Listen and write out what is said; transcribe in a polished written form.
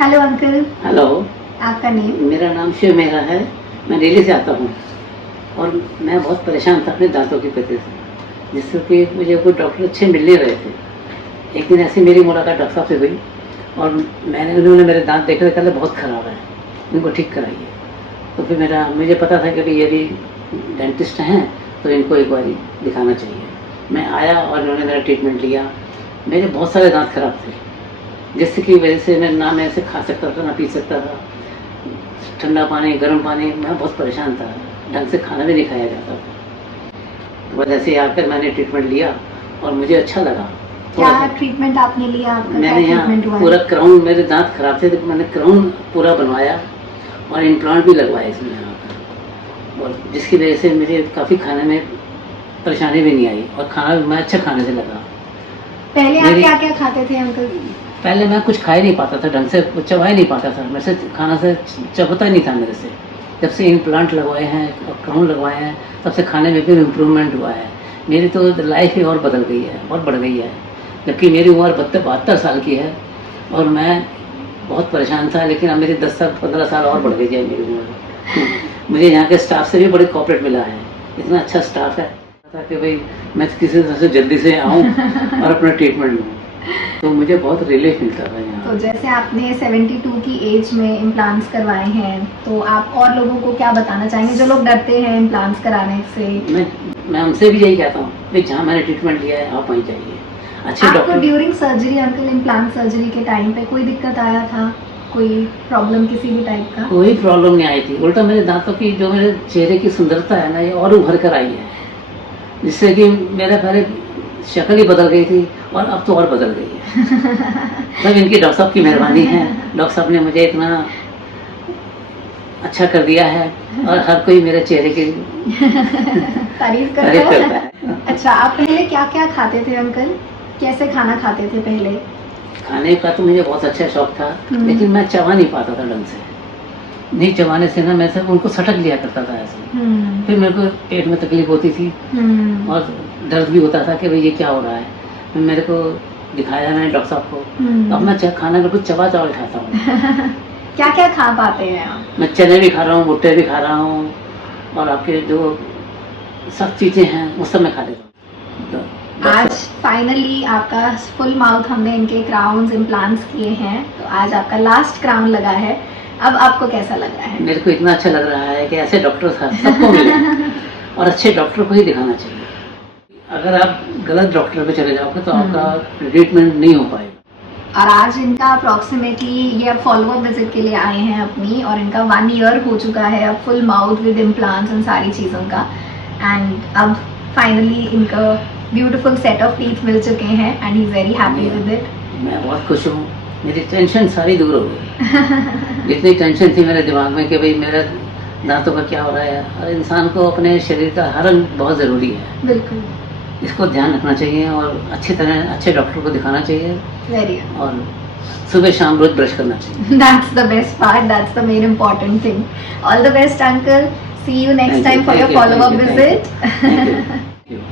Hello uncle. Hello, आपका name? मेरा नाम शिव मेहरा है। मैं दिल्ली से आता हूँ और मैं बहुत परेशान था अपने दांतों की वजह से, जिससे कि मुझे कोई डॉक्टर अच्छे मिल नहीं रहे थे। एक दिन ऐसी मेरी मुलाकात डॉक्टर साहब से हुई और उन्होंने मेरे दांत देखे, कहते बहुत ख़राब है, इनको ठीक कराइए। तो फिर मुझे पता था कि भाई ये भी डेंटिस्ट हैं तो इनको एक बार दिखाना चाहिए। मैं आया और उन्होंने मेरा ट्रीटमेंट लिया। मेरे बहुत सारे दांत खराब थे, जिससे की वजह से मैं ऐसे खा सकता था ना पी सकता था। ठंडा पानी, गर्म पानी, मैं बहुत परेशान था। ढंग से खाना भी नहीं खाया जाता था। तो बस ऐसे ही आकर मैंने ट्रीटमेंट लिया और मुझे अच्छा लगा। क्या ट्रीटमेंट आपने लिया? आपका मैंने क्या यहाँ ट्रीटमेंट हुआ? पूरा क्राउन, मेरे दांत खराब थे तो मैंने क्राउन पूरा बनवाया और इम्प्लांट भी लगवाया इसमें यहाँ पर, और जिसकी वजह से मुझे काफ़ी खाने में परेशानी भी नहीं आई और खाना भी मैं अच्छा खाने से लगा। पहले आप क्या क्या खाते थे अंकल? पहले मैं कुछ खा ही नहीं पाता था, ढंग से चबा ही नहीं पाता था, मेरे से खाना से चबता ही नहीं था मेरे से। जब से इम्प्लांट लगवाए हैं और क्राउन लगवाए हैं तब से खाने में भी इम्प्रूवमेंट हुआ है। मेरी तो लाइफ ही और बदल गई है, और बढ़ गई है। जबकि मेरी उम्र 72 साल की है और मैं बहुत परेशान था, लेकिन अब मेरी 10 साल 15 साल और बढ़ गई है मेरी उम्र। मुझे यहाँ के स्टाफ से भी बड़े कोऑपरेट मिला है, इतना अच्छा स्टाफ है कि भाई मैं किसी तरह से जल्दी से आऊँ और अपना ट्रीटमेंट लूँ, तो मुझे बहुत रिलीफ मिलता था यहाँ। तो जैसे आपने 72 की एज में इम्प्लांट्स करवाए हैं, तो आप और लोगों को क्या बताना चाहेंगे जो लोग डरते हैं इम्प्लांट्स कराने से? मैं उनसे भी यही कहता हूँ कि जहाँ मैंने ट्रीटमेंट लिया है आप वहीं जाइए। अच्छे आपको doctor. During surgery uncle, implant surgery के टाइम पे कोई दिक्कत आया था? कोई प्रॉब्लम किसी भी टाइप का? कोई प्रॉब्लम नहीं आई थी, उल्टा मेरे दांतों की जो मेरे चेहरे की सुंदरता है ना, ये और उभर कर आई है, जिससे कि मेरा पहले शक्ल ही बदल गई थी और अब तो और बदल गई है। सब इनकी डॉक्टर साहब की मेहरबानी है। डॉक्टर साहब ने मुझे इतना अच्छा कर दिया है और हर कोई मेरे चेहरे की तारीफ तारीफ करता करता है। है। अच्छा, आप पहले क्या क्या खाते थे अंकल? कैसे खाना खाते थे पहले? खाने का तो मुझे बहुत अच्छा शौक था, लेकिन मैं चबा नहीं पाता था ढंग से। नहीं चबाने से ना मैं सब उनको सटक लिया करता था ऐसे। फिर मेरे को पेट में तकलीफ होती थी और दर्द भी होता था कि भाई ये क्या हो रहा है। फिर मेरे को दिखाया मैंने डॉक्टर साहब को। अब मैं खाना बिल्कुल चबा चावल खाता हूँ। क्या क्या खा पाते हैं आप? मैं चने भी खा रहा हूँ, भुट्टे भी खा रहा हूँ और आपके जो सब चीज़ें हैं वो सब मैं खा लेता हूँ। आज फाइनली आपका फुल माउथ हमने इनके क्राउन्स इम्प्लांट्स किए हैं, तो आज आपका लास्ट क्राउन लगा है। अब आपको कैसा लग रहा है? मेरे को इतना अच्छा लग रहा है कि ऐसे डॉक्टर सबको मिले और अच्छे डॉक्टर को ही दिखाना चाहिए। अगर आप गलत डॉक्टर पे चले जाओगे तो आपका ट्रीटमेंट नहीं हो पाएगा। और आज इनका अप्रॉक्सीमेटली ये अब फॉलोअप विजिट के लिए आए हैं अपनी, और इनका 1 ईयर हो चुका है अब full mouth with implants and सारी चीज़ों का। एंड अब फाइनली इनका ब्यूटीफुल सेट ऑफ टीथ मिल चुके हैं and he is very happy with it. मैं बहुत खुश हूँ, मेरी टेंशन सारी दूर हो गई। जितनी टेंशन थी मेरे दिमाग में कि भाई मेरा दांतों का क्या हो रहा है, और इंसान को अपने शरीर का हर अंग बहुत ज़रूरी है। बिल्कुल, इसको ध्यान रखना चाहिए और अच्छी तरह अच्छे डॉक्टर को दिखाना चाहिए वेरी और सुबह शाम रोज ब्रश करना चाहिए। That's the best part. That's the main important thing. All the best, uncle. See you next time for your follow-up visit. Thank you.